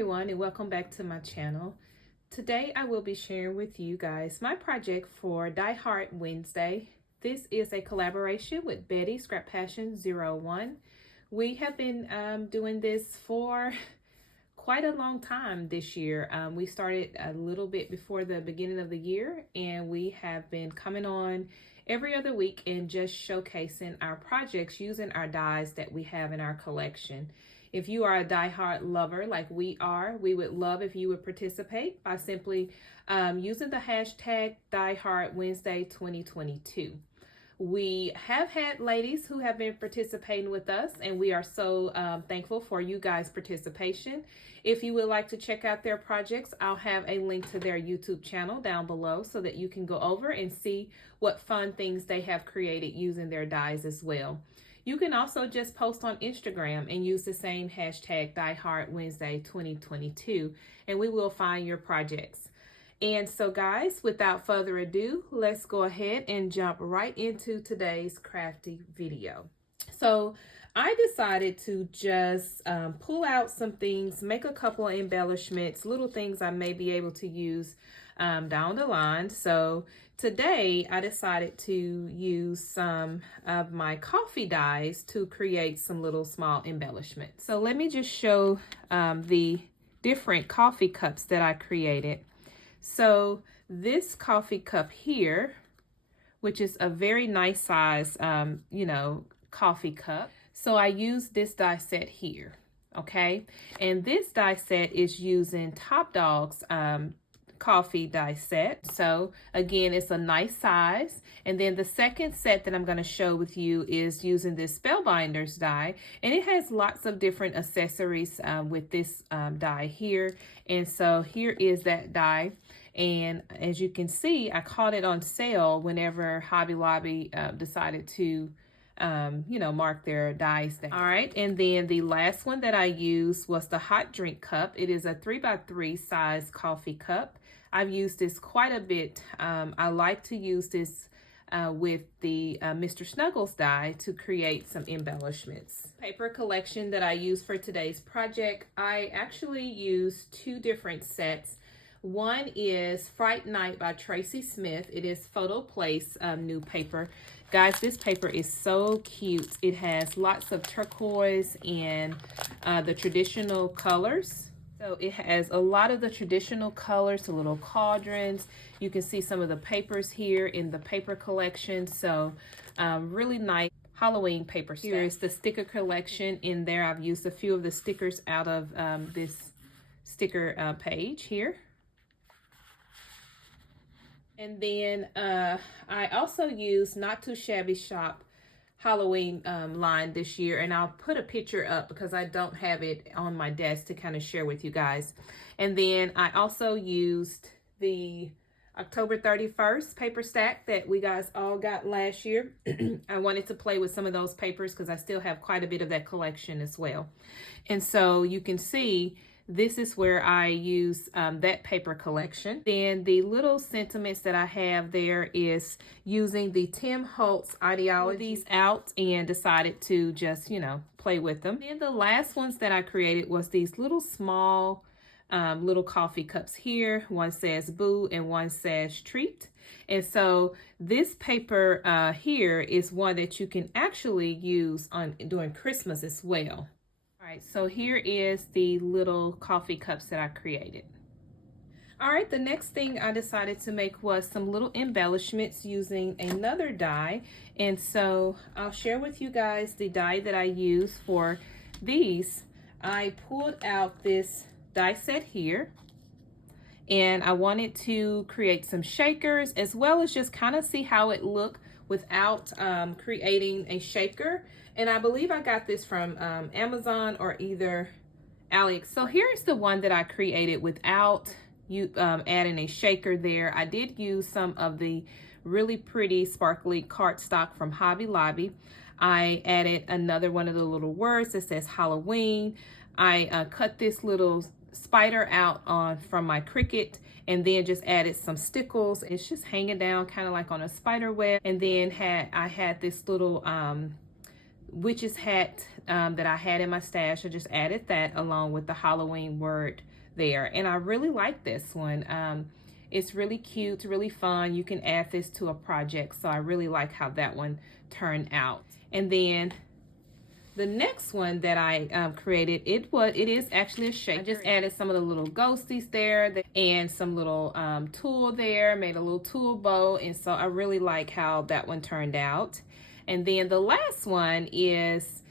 everyone, and welcome back to my channel. Today I will be sharing with you guys my project for Die Heart Wednesday. This is a collaboration with Betty Scrap Passion 01. We have been doing this for quite a long time this year. We started a little bit before the beginning of the year, and we have been coming on every other week and just showcasing our projects using our dies that we have in our collection. If you are a Die Heart lover like we are, we would love if you would participate by simply using the hashtag Die Heart Wednesday 2022. We have had ladies who have been participating with us, and we are so thankful for you guys' participation. If you would like to check out their projects, I'll have a link to their YouTube channel down below so that you can go over and see what fun things they have created using their dies as well. You can also just post on Instagram and use the same hashtag Die Heart Wednesday 2022, and we will find your projects. And so guys, without further ado, let's go ahead and jump right into today's crafty video. So I decided to just pull out some things, make a couple of embellishments, little things I may be able to use down the line. So today I decided to use some of my coffee dies to create some little small embellishments. So let me just show the different coffee cups that I created. So this coffee cup here, which is a very nice size, coffee cup. So I used this die set here, okay? And this die set is using Top Dog's coffee die set. So again, it's a nice size. And then the second set that I'm going to show with you is using this Spellbinders die, and it has lots of different accessories with this die here. And so here is that die. And as you can see, I caught it on sale whenever Hobby Lobby decided to mark their dies there. All right, and then the last one that I used was the hot drink cup. It is a 3x3 size coffee cup. I've used this quite a bit. I like to use this with the Mr. Snuggles die to create some embellishments. Paper collection that I used for today's project, I actually used two different sets. One is Fright Night by Tracy Smith. It is Photo Place new paper. Guys, this paper is so cute. It has lots of turquoise and the traditional colors. So it has a lot of the traditional colors, the little cauldrons. You can see some of the papers here in the paper collection. So really nice Halloween paper stack. Here is the sticker collection. In there, I've used a few of the stickers out of this sticker page here. And then I also used Not Too Shabby Shop Halloween line this year, and I'll put a picture up because I don't have it on my desk to kind of share with you guys. And then I also used the October 31st paper stack that we guys all got last year. I wanted to play with some of those papers because I still have quite a bit of that collection as well. And so you can see this is where I use that paper collection. Then the little sentiments that I have there is using the Tim Holtz ideologies out and decided to just, play with them. Then the last ones that I created was these little small little coffee cups here. One says Boo and one says Treat. And so this paper here is one that you can actually use during Christmas as well. All right, so here is the little coffee cups that I created. All right, the next thing I decided to make was some little embellishments using another die. And so I'll share with you guys the die that I use for these. I pulled out this die set here, and I wanted to create some shakers as well as just kind of see how it looked without creating a shaker. And I believe I got this from Amazon or either AliExpress. So here's the one that I created without adding a shaker there. I did use some of the really pretty sparkly cardstock from Hobby Lobby. I added another one of the little words that says Halloween. I cut this little spider out from my Cricut, and then just added some stickles. It's just hanging down kind of like on a spider web. And then I had this little witch's hat that I had in my stash. I just added that along with the Halloween word there, and I really like this one. It's really cute, really fun. You can add this to a project, so I really like how that one turned out. And then the next one that I created, it is actually a shaker. I just added some of the little ghosties there and some little tulle there, made a little tulle bow, and so I really like how that one turned out. And then the last one is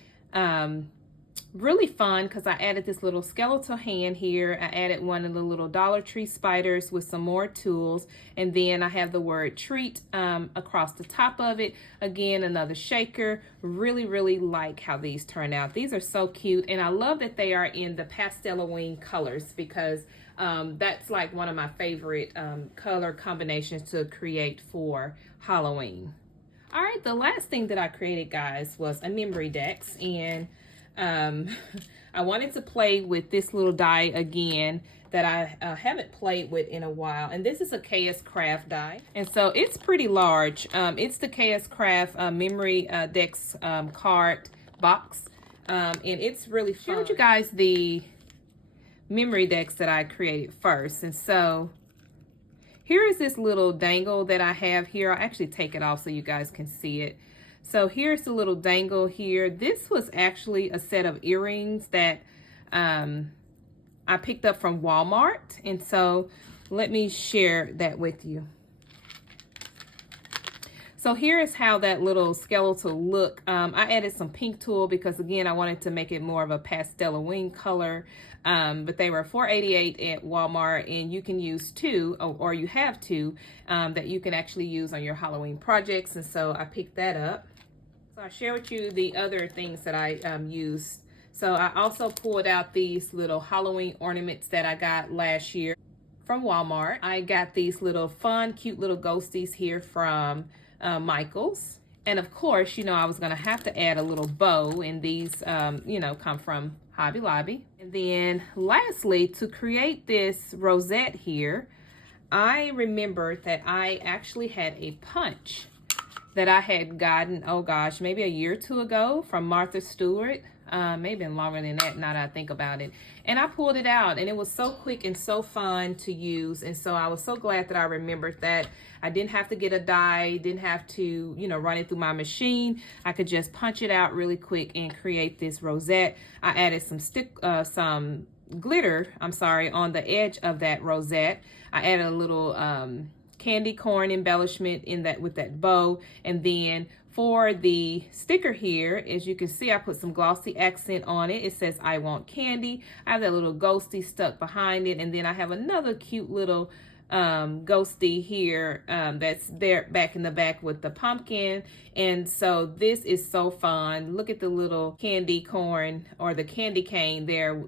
really fun because I added this little skeletal hand here. I added one of the little Dollar Tree spiders with some more tools, and then I have the word treat across the top of it. Again, another shaker. Really like how these turn out. These are so cute, and I love that they are in the pastel colors because that's like one of my favorite color combinations to create for Halloween. All right, the last thing that I created, guys, was a Memorydex, and I wanted to play with this little die again that I haven't played with in a while, and this is a Kscraft die, and so it's pretty large. It's the Kscraft Memorydex card box, and it's really fun. Share with you guys the Memorydex that I created first, and so here is this little dangle that I have here. I'll actually take it off so you guys can see it. So here's the little dangle here. This was actually a set of earrings that I picked up from Walmart. And so let me share that with you. So here is how that little skeletal look. I added some pink tulle because, again, I wanted to make it more of a pastel wing color. But they were $4.88 at Walmart, and you can use two, or you have two, that you can actually use on your Halloween projects. And so I picked that up. So I share with you the other things that I used. So I also pulled out these little Halloween ornaments that I got last year from Walmart. I got these little fun, cute little ghosties here from Michael's. And of course, you know, I was going to have to add a little bow, and these, you know, come from Hobby Lobby. And then lastly, to create this rosette here, I remembered that I actually had a punch that I had gotten, oh gosh, maybe a year or two ago from Martha Stewart. Maybe longer than that now that I think about it. And I pulled it out, and it was so quick and so fun to use. And so I was so glad that I remembered that. I didn't have to get a die, didn't have to, you know, run it through my machine. I could just punch it out really quick and create this rosette. I added some glitter, on the edge of that rosette. I added a little candy corn embellishment in that with that bow, and then for the sticker here, as you can see, I put some glossy accent on it. It says I want candy. I have that little ghosty stuck behind it, and then I have another cute little ghosty here that's there back in the back with the pumpkin. And so this is so fun. Look at the little candy corn or the candy cane there.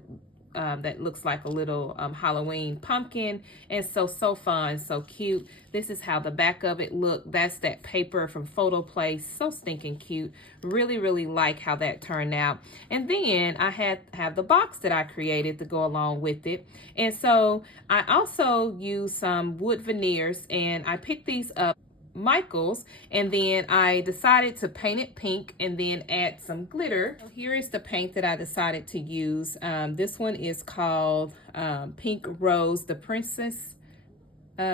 That looks like a little Halloween pumpkin, and so fun, so cute. This is how the back of it looked. That's that paper from Photo Place. So stinking cute. Really like how that turned out. And then I have the box that I created to go along with it. And so I also used some wood veneers, and I picked these up Michael's, and then I decided to paint it pink and then add some glitter. So here is the paint that I decided to use. This one is called Pink Rose the Princess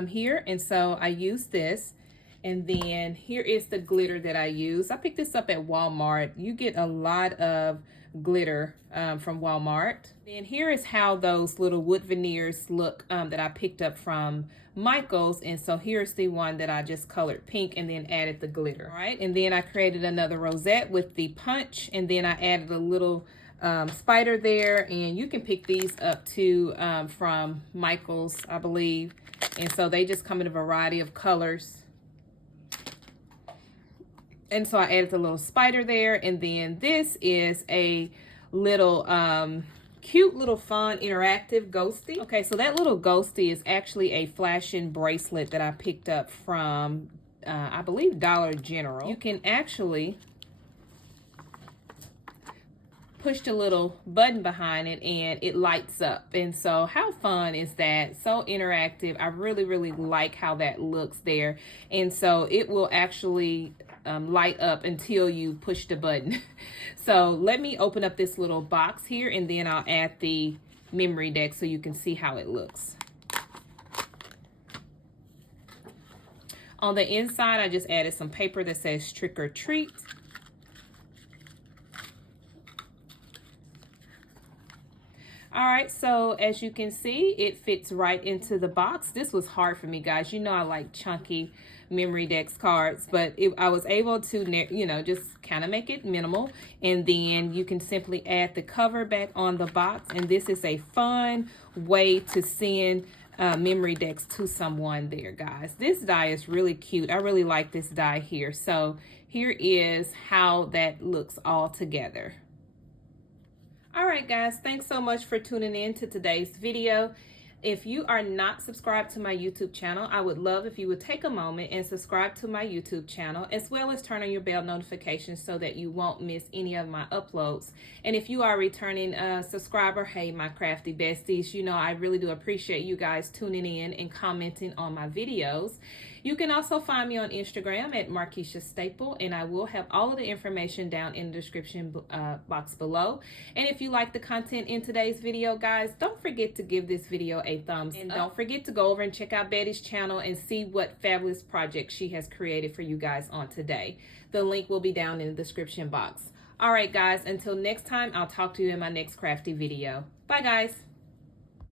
here, and so I used this. And then here is the glitter that I use. I picked this up at Walmart. You get a lot of glitter from Walmart. And here is how those little wood veneers look that I picked up from Michael's. And so here's the one that I just colored pink and then added the glitter. All right, and then I created another rosette with the punch, and then I added a little spider there, and you can pick these up too from Michael's, I believe. And so they just come in a variety of colors. And so I added the little spider there, and then this is a little cute little fun interactive ghosty. Okay, so that little ghosty is actually a flashing bracelet that I picked up from I believe Dollar General. You can actually push the little button behind it and it lights up. And so how fun is that? So interactive. I really like how that looks there. And so it will actually light up until you push the button. So let me open up this little box here, and then I'll add the Memorydex so you can see how it looks. On the inside, I just added some paper that says trick or treat. All right, so as you can see, it fits right into the box. This was hard for me, guys. You know I like chunky Memorydex cards, but I was able to, you know, just kind of make it minimal. And then you can simply add the cover back on the box. And this is a fun way to send Memorydex to someone there, guys. This die is really cute. I really like this die here. So here is how that looks all together. All right, guys, thanks so much for tuning in to today's video. If you are not subscribed to my YouTube channel, I would love if you would take a moment and subscribe to my YouTube channel, as well as turn on your bell notifications so that you won't miss any of my uploads. And if you are a returning subscriber, hey, my crafty besties, you know I really do appreciate you guys tuning in and commenting on my videos. You can also find me on Instagram at Markeisha Staple, and I will have all of the information down in the description box below. And if you like the content in today's video, guys, don't forget to give this video a thumbs up. And don't forget to go over and check out Betty's channel and see what fabulous project she has created for you guys on today. The link will be down in the description box. All right, guys, until next time, I'll talk to you in my next crafty video. Bye, guys.